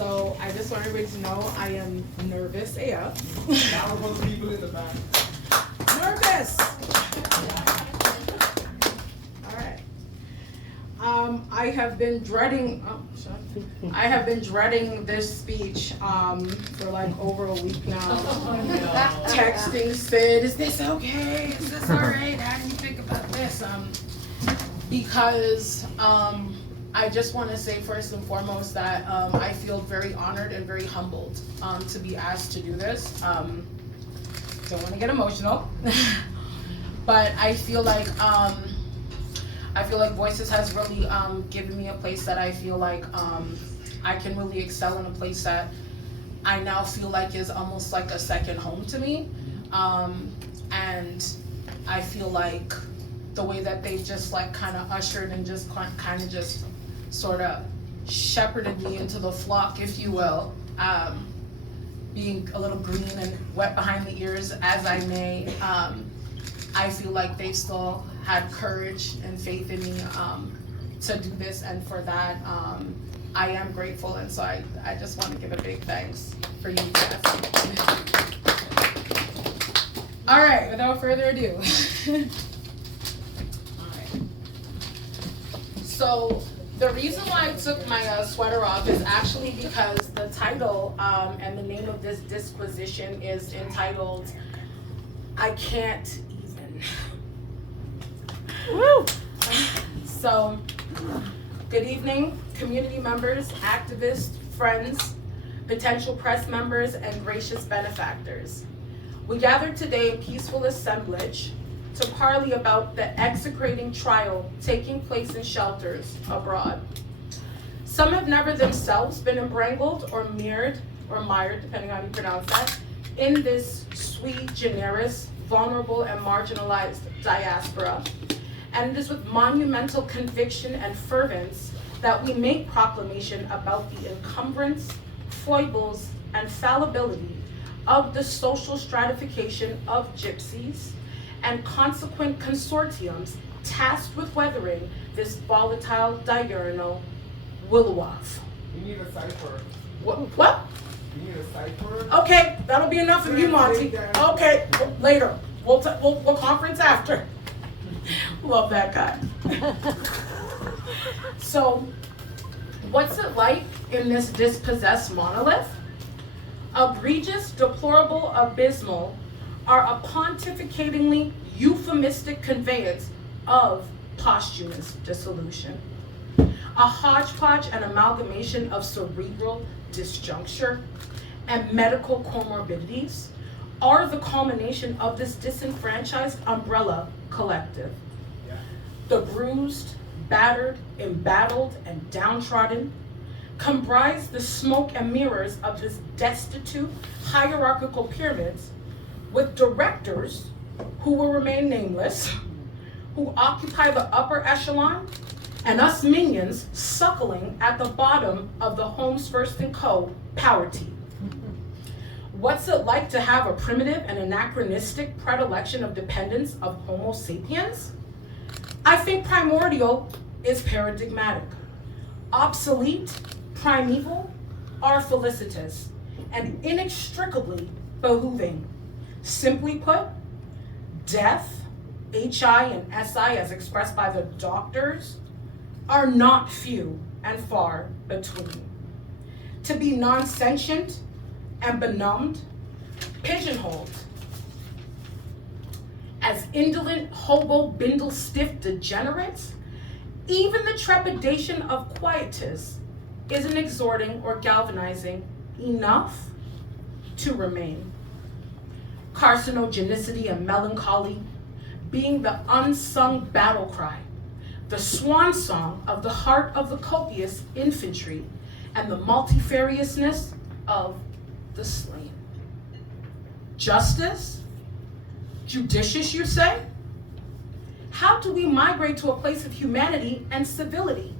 So I just want everybody to know I am nervous AF. Now we're both people in the back. Nervous! Alright. I have been dreading this speech for like over a week now. Texting Sid, is this okay? Is this alright? How do you think about this? Because I just want to say first and foremost that I feel very honored and very humbled to be asked to do this. Don't want to get emotional, but I feel like Voices has really given me a place that I feel like I can really excel in, a place that I now feel like is almost like a second home to me, and I feel like the way that they've just like kind of ushered and just kind of just sort of shepherded me into the flock, if you will, being a little green and wet behind the ears as I may, I feel like they still had courage and faith in me to do this, and for that I am grateful, and so I just want to give a big thanks for you guys. All right, without further ado. All right. So the reason why I took my sweater off is actually because the title and the name of this disquisition is entitled, I Can't Even. Woo! So, good evening, community members, activists, friends, potential press members, and gracious benefactors. We gathered today in peaceful assemblage to parley about the execrating trial taking place in shelters abroad. Some have never themselves been embrangled or mired, depending on how you pronounce that, in this sui generis, vulnerable and marginalized diaspora. And it is with monumental conviction and fervence that we make proclamation about the encumbrance, foibles, and fallibility of the social stratification of gypsies and consequent consortiums tasked with weathering this volatile diurnal willow-off. You need a cipher. What? You need a cipher. Okay, that'll be enough of you, Monty. Okay, later. We'll conference after. Love that guy. So, what's it like in this dispossessed monolith? Egregious, deplorable, abysmal are a pontificatingly euphemistic conveyance of posthumous dissolution. A hodgepodge and amalgamation of cerebral disjuncture and medical comorbidities are the culmination of this disenfranchised umbrella collective. Yeah. The bruised, battered, embattled, and downtrodden comprise the smoke and mirrors of this destitute hierarchical pyramids, with directors who will remain nameless, who occupy the upper echelon, and us minions suckling at the bottom of the Homes First & Co. power team. What's it like to have a primitive and anachronistic predilection of dependence of Homo sapiens? I think primordial is paradigmatic. Obsolete, primeval, are felicitous, and inextricably behooving. Simply put, death, HI and SI as expressed by the doctors, are not few and far between. To be non-sentient and benumbed, pigeonholed as indolent, hobo, bindle, stiff degenerates, even the trepidation of quietus isn't exhorting or galvanizing enough to remain. Carcinogenicity and melancholy being the unsung battle cry, the swan song of the heart of the copious infantry, and the multifariousness of the slain. Justice? Judicious, you say? How do we migrate to a place of humanity and civility?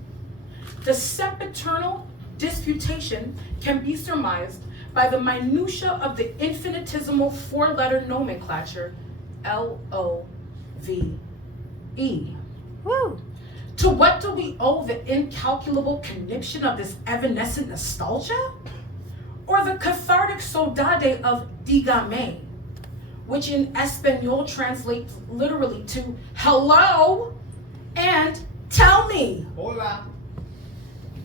The sempiternal disputation can be surmised by the minutia of the infinitesimal four-letter nomenclature LOVE. Woo! To what do we owe the incalculable conniption of this evanescent nostalgia? or the cathartic saudade of dígame, which in Espanol translates literally to hello and tell me. Hola.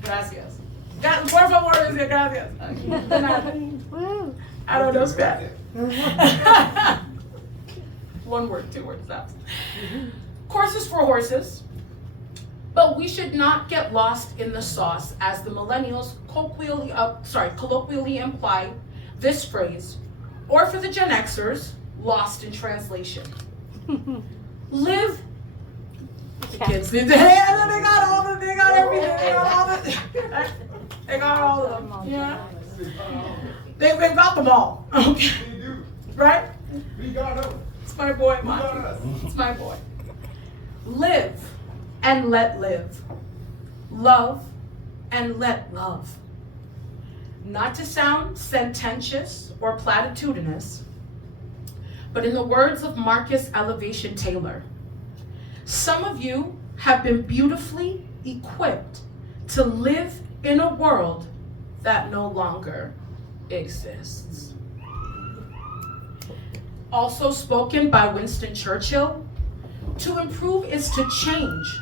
Gracias. Por favor, dice gracias. I don't know Spanish. One word, 2 words, that's. Courses for horses. But we should not get lost in the sauce, as the millennials colloquially imply this phrase, or for the Gen Xers, lost in translation. Live. The kids, they got everything. They got all of them. Yeah. They've got them all. Okay. We do. Right? We got them. It's my boy, We got Monty. us. It's my boy. Live and let live. Love and let love. Not to sound sententious or platitudinous, but in the words of Marcus Elevation Taylor, some of you have been beautifully equipped to live in a world that no longer exists. Also spoken by Winston Churchill, to improve is to change.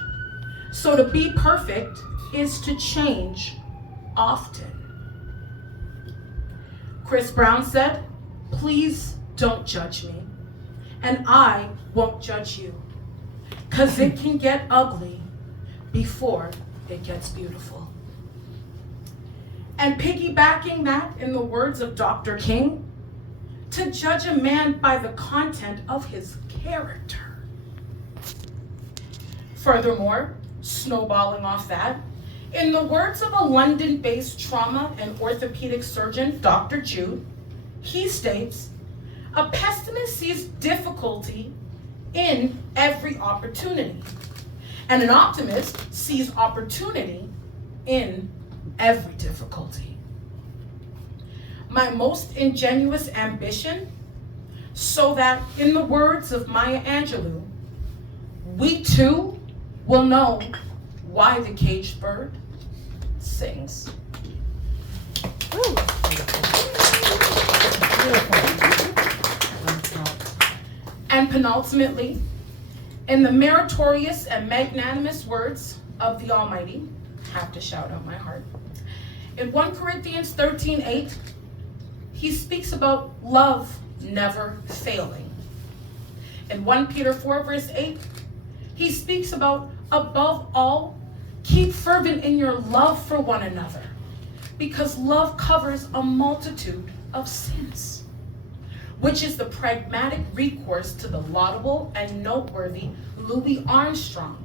So to be perfect is to change often. Chris Brown said, please don't judge me, and I won't judge you, 'cause it can get ugly before it gets beautiful. And piggybacking that in the words of Dr. King, to judge a man by the content of his character. Furthermore, snowballing off that, in the words of a London-based trauma and orthopedic surgeon, Dr. Jude, he states, a pessimist sees difficulty in every opportunity, and an optimist sees opportunity in every difficulty. My most ingenuous ambition, so that, in the words of Maya Angelou, we too will know why the caged bird sings. And penultimately, in the meritorious and magnanimous words of the Almighty, have to shout out my heart. In 1 Corinthians 13:8, he speaks about love never failing. In 1 Peter 4 verse 8, he speaks about, above all, keep fervent in your love for one another, because love covers a multitude of sins, which is the pragmatic recourse to the laudable and noteworthy Louis Armstrong.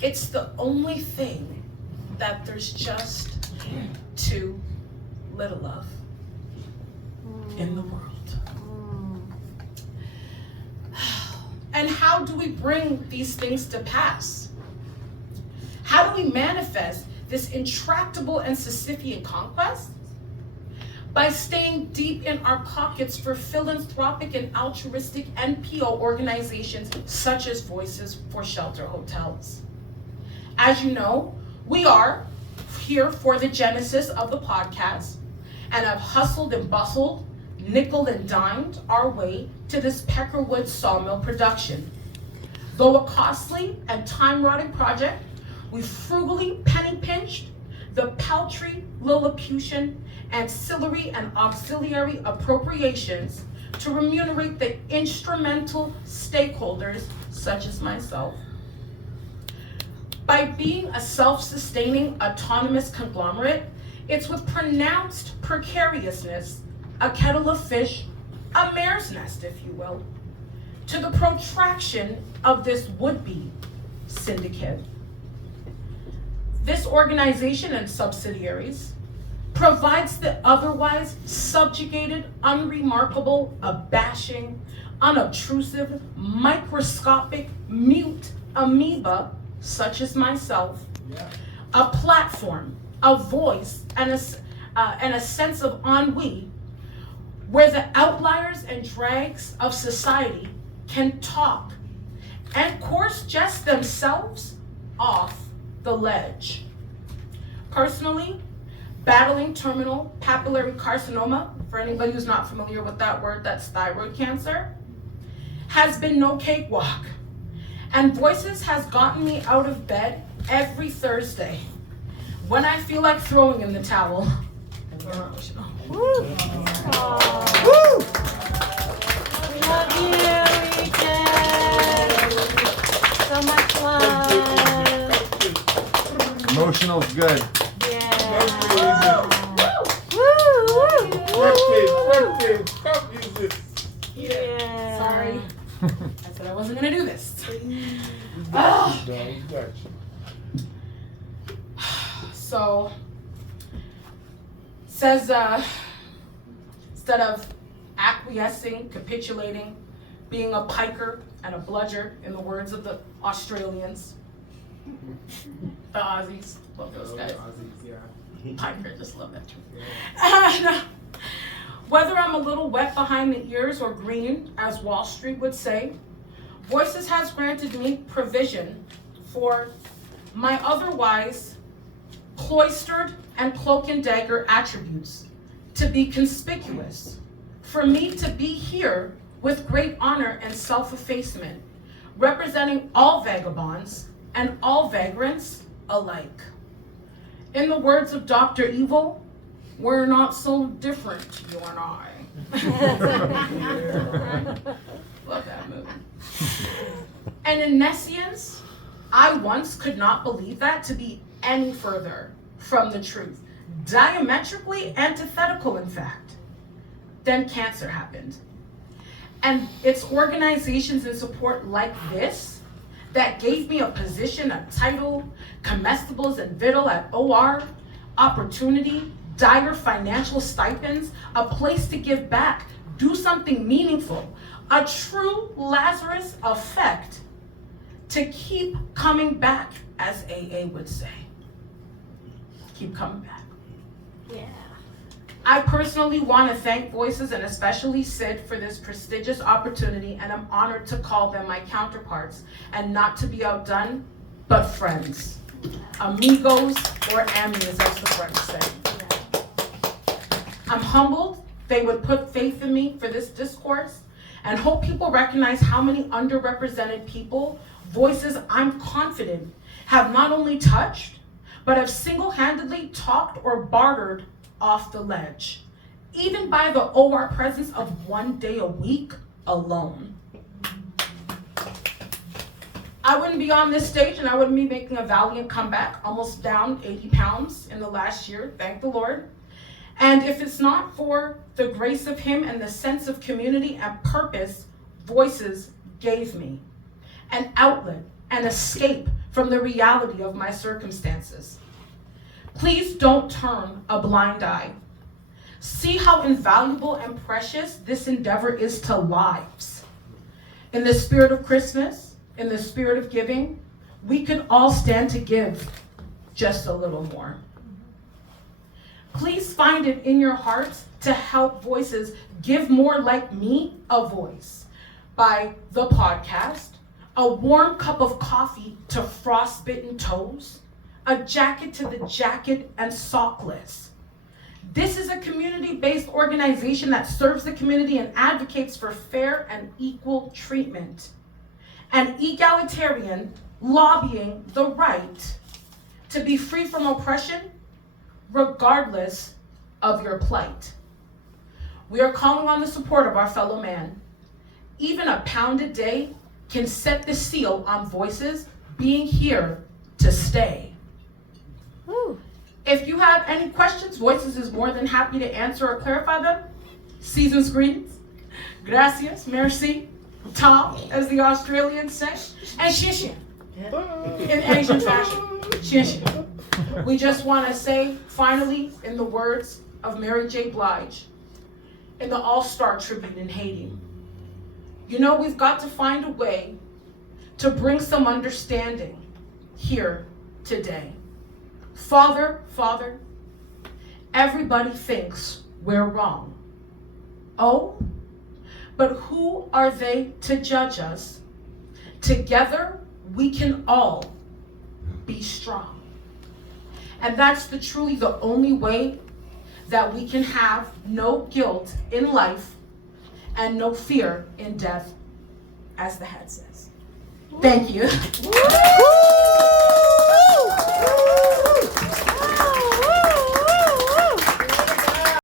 It's the only thing that there's just too little of in the world. And how do we bring these things to pass? How do we manifest this intractable and Sisyphean conquest? By staying deep in our pockets for philanthropic and altruistic NPO organizations such as Voices for Shelter Hotels. As you know, we are here for the genesis of the podcast and have hustled and bustled, nickel and dimed our way to this Peckerwood Sawmill production. Though a costly and time-rotting project, we frugally penny-pinched the paltry Lilliputian ancillary and auxiliary appropriations to remunerate the instrumental stakeholders such as myself. By being a self-sustaining autonomous conglomerate, it's with pronounced precariousness, a kettle of fish, a mare's nest, if you will, to the protraction of this would-be syndicate. This organization and subsidiaries provides the otherwise subjugated, unremarkable, abashing, unobtrusive, microscopic, mute amoeba, such as myself, a platform, a voice, and a sense of ennui, where the outliers and drags of society can talk and course jest themselves off the ledge. Personally, battling terminal papillary carcinoma, for anybody who's not familiar with that word, that's thyroid cancer, has been no cakewalk. And Voices has gotten me out of bed every Thursday when I feel like throwing in the towel. Woo! We love you, Regent. So much love. Emotional's good. Yeah. Yeah. Sorry. I said I wasn't gonna do this. So, says instead of acquiescing, capitulating, being a piker and a bludger, in the words of the Australians, the Aussies, love those guys. Piker, just love that too. Whether I'm a little wet behind the ears or green, as Wall Street would say, Voices has granted me provision for my otherwise cloistered and cloak and dagger attributes to be conspicuous, for me to be here with great honor and self-effacement, representing all vagabonds and all vagrants alike. In the words of Dr. Evil, we're not so different, you and I. Love that movie. And in nescience, I once could not believe that to be any further from the truth. Diametrically antithetical, in fact. Then cancer happened. And it's organizations in support like this that gave me a position, a title, comestibles and victual at OR, opportunity, dire financial stipends, a place to give back, do something meaningful, a true Lazarus effect to keep coming back, as AA would say. Keep coming back. Yeah. I personally want to thank Voices and especially Sid for this prestigious opportunity, and I'm honored to call them my counterparts and not to be outdone, but friends. Amigos or amis, as the French say. I'm humbled they would put faith in me for this discourse and hope people recognize how many underrepresented people, voices I'm confident have not only touched, but have single-handedly talked or bartered off the ledge, even by the OR presence of 1 day a week alone. I wouldn't be on this stage and I wouldn't be making a valiant comeback, almost down 80 pounds in the last year, thank the Lord. And if it's not for the grace of Him and the sense of community and purpose Voices gave me, an outlet, an escape from the reality of my circumstances. Please don't turn a blind eye. See how invaluable and precious this endeavor is to lives. In the spirit of Christmas, in the spirit of giving, we could all stand to give just a little more. Please find it in your hearts to help Voices give more like me a voice by the podcast, a warm cup of coffee to frostbitten toes, a jacket to the jacket and sockless. This is a community-based organization that serves the community and advocates for fair and equal treatment. An egalitarian lobbying the right to be free from oppression regardless of your plight. We are calling on the support of our fellow man. Even a pound a day can set the seal on Voices being here to stay. Woo. If you have any questions, Voices is more than happy to answer or clarify them. Season's greetings. Gracias, merci, ta, as the Australians say, and xie in Asian fashion. Xie. We just want to say, finally, in the words of Mary J. Blige, in the All-Star Tribute in Haiti, you know, we've got to find a way to bring some understanding here today. Father, everybody thinks we're wrong. Oh, but who are they to judge us? Together, we can all be strong. And that's truly the only way that we can have no guilt in life and no fear in death, as the head says. Thank you. Woo!